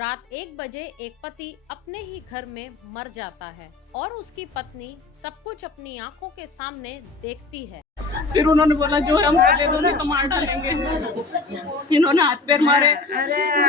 रात 1 बजे एक पति अपने ही घर में मर जाता है और उसकी पत्नी सब कुछ अपनी आंखों के सामने देखती है। फिर उन्होंने बोला जो है हमको दे दो नहीं तो मार डालेंगे। इन्होंने हाथ पैर मारे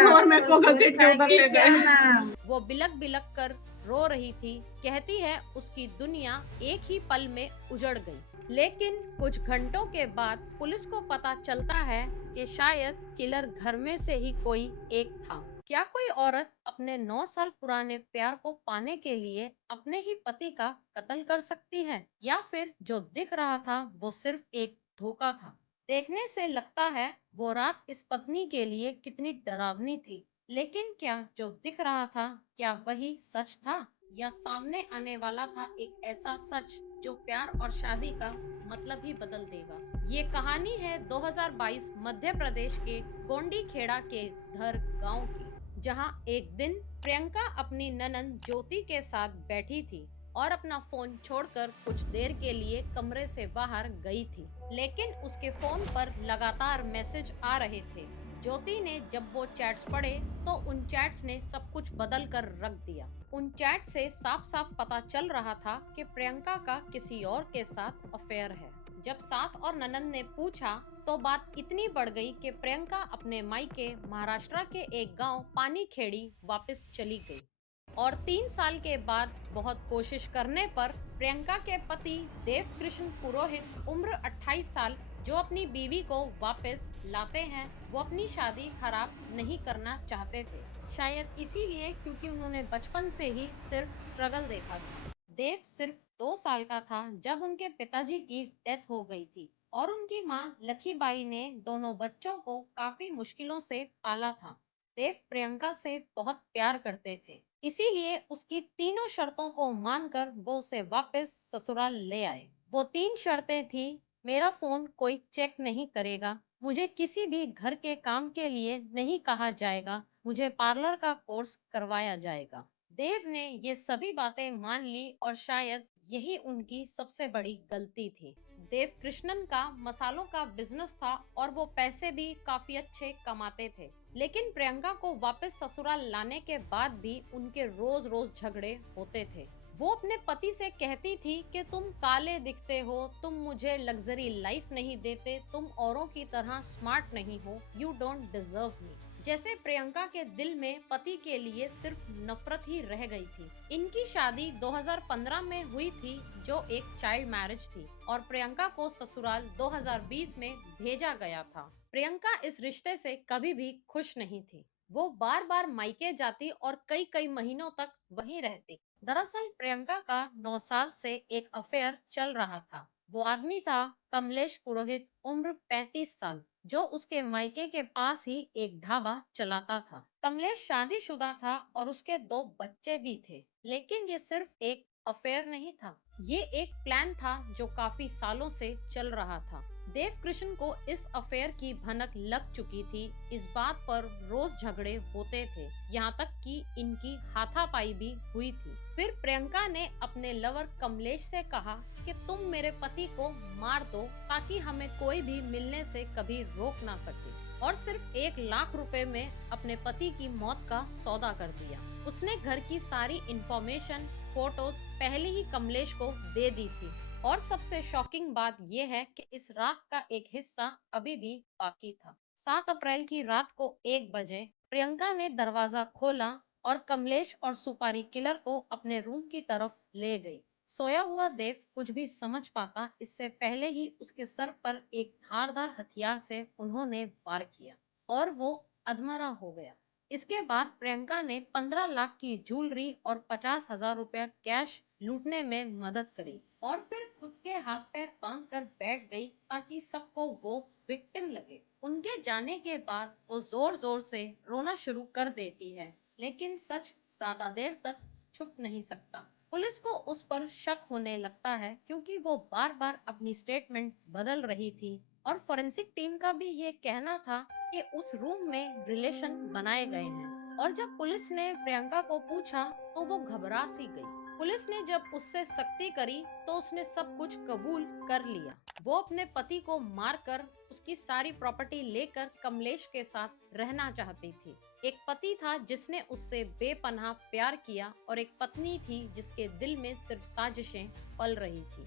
और मेरे को घसीट के उधर ले गए। वो बिलक बिलक कर रो रही थी। कहती है उसकी दुनिया एक ही पल में उजड़ गई। लेकिन कुछ घंटों के बाद पुलिस को पता चलता है कि शायद किलर घर में से ही कोई एक था। क्या कोई औरत अपने 9 साल पुराने प्यार को पाने के लिए अपने ही पति का कत्ल कर सकती है, या फिर जो दिख रहा था वो सिर्फ एक धोखा था? देखने से लगता है वो रात इस पत्नी के लिए कितनी डरावनी थी। लेकिन क्या जो दिख रहा था, क्या वही सच था, या सामने आने वाला था एक ऐसा सच जो प्यार और शादी का मतलब ही बदल देगा? ये कहानी है 2022 मध्य प्रदेश के गोंडी खेड़ा के धर गांव की, जहां एक दिन प्रियंका अपनी ननंद ज्योति के साथ बैठी थी और अपना फोन छोड़कर कुछ देर के लिए कमरे से बाहर गई थी। लेकिन उसके फोन पर लगातार मैसेज आ रहे थे। ज्योति ने जब वो चैट्स पढ़े तो उन चैट्स ने सब कुछ बदल कर रख दिया। उन चैट से साफ साफ पता चल रहा था कि प्रियंका का किसी और के साथ अफेयर है। जब सास और ननंद ने पूछा तो बात इतनी बढ़ गई कि प्रियंका अपने मायके महाराष्ट्र के एक गांव पानीखेड़ी वापस चली गई। और 3 साल के बाद बहुत कोशिश करने पर प्रियंका के पति देव कृष्ण पुरोहित उम्र 28 साल, जो अपनी बीवी को वापस लाते हैं, वो अपनी शादी खराब नहीं करना चाहते थे। शायद इसीलिए क्योंकि उन्होंने बचपन से ही सिर्फ स्ट्रगल देखा था। देव सिर्फ 2 साल का था जब उनके पिताजी की डेथ हो गई थी और उनकी माँ लखीबाई ने दोनों बच्चों को काफी मुश्किलों से पाला था। देव प्रियंका से बहुत प्यार करते थे, इसीलिए उसकी तीनों शर्तों को मानकर वो उसे वापस ससुराल ले आए। वो 3 शर्तें थी। मेरा फोन कोई चेक नहीं करेगा, मुझे किसी भी घर के काम के लिए नहीं कहा जाएगा, मुझे पार्लर का कोर्स करवाया जाएगा। देव ने ये सभी बातें मान ली और शायद यही उनकी सबसे बड़ी गलती थी। देव कृष्णन का मसालों का बिजनेस था और वो पैसे भी काफी अच्छे कमाते थे। लेकिन प्रियंका को वापस ससुराल लाने के बाद भी उनके रोज रोज झगड़े होते थे। वो अपने पति से कहती थी कि तुम काले दिखते हो, तुम मुझे लग्जरी लाइफ नहीं देते, तुम औरों की तरह स्मार्ट नहीं हो, यू डोंट डिजर्व मी। जैसे प्रियंका के दिल में पति के लिए सिर्फ नफरत ही रह गई थी। इनकी शादी 2015 में हुई थी, जो एक चाइल्ड मैरिज थी, और प्रियंका को ससुराल 2020 में भेजा गया था। प्रियंका इस रिश्ते से कभी भी खुश नहीं थी। वो बार बार मायके जाती और कई कई महीनों तक वहीं रहती। दरअसल प्रियंका का 9 साल से एक अफेयर चल रहा था। वो आदमी था कमलेश पुरोहित, उम्र 35 साल, जो उसके मायके के पास ही एक ढाबा चलाता था। कमलेश शादीशुदा था और उसके 2 बच्चे भी थे। लेकिन ये सिर्फ एक अफेयर नहीं था, ये एक प्लान था जो काफी सालों से चल रहा था। देव कृष्ण को इस अफेयर की भनक लग चुकी थी। इस बात पर रोज झगड़े होते थे, यहाँ तक कि इनकी हाथापाई भी हुई थी। फिर प्रियंका ने अपने लवर कमलेश से कहा कि तुम मेरे पति को मार दो ताकि हमें कोई भी मिलने से कभी रोक ना सके, और सिर्फ 1 लाख रुपए में अपने पति की मौत का सौदा कर दिया। उसने घर की सारी इंफॉर्मेशन, फोटोज पहले ही कमलेश को दे दी थी। और सबसे शॉकिंग बात यह है कि इस रात का एक हिस्सा अभी भी बाकी था। 7 अप्रैल की रात को 1 बजे प्रियंका ने दरवाजा खोला और कमलेश और सुपारी किलर को अपने रूम की तरफ ले गई। सोया हुआ देव कुछ भी समझ पाता इससे पहले ही उसके सर पर एक धारदार हथियार से उन्होंने वार किया और वो अधमरा हो गया। इसके बाद प्रियंका ने 15 लाख की ज्वेलरी और 50,000 रुपया कैश लूटने में मदद करी और फिर खुद के हाथ पैर बांध कर बैठ गई ताकि सबको वो विक्टिम लगे। उनके जाने के बाद वो जोर जोर से रोना शुरू कर देती है, लेकिन सच ज्यादा देर तक छुप नहीं सकता। पुलिस को उस पर शक होने लगता है क्योंकि वो बार बार अपनी स्टेटमेंट बदल रही थी, और फोरेंसिक टीम का भी ये कहना था कि उस रूम में रिलेशन बनाए गए हैं। और जब पुलिस ने प्रियंका को पूछा तो वो घबरा सी गई। पुलिस ने जब उससे सख्ती करी तो उसने सब कुछ कबूल कर लिया। वो अपने पति को मारकर उसकी सारी प्रॉपर्टी लेकर कमलेश के साथ रहना चाहती थी। एक पति था जिसने उससे बेपनाह प्यार किया और एक पत्नी थी जिसके दिल में सिर्फ साजिशें पल रही थी।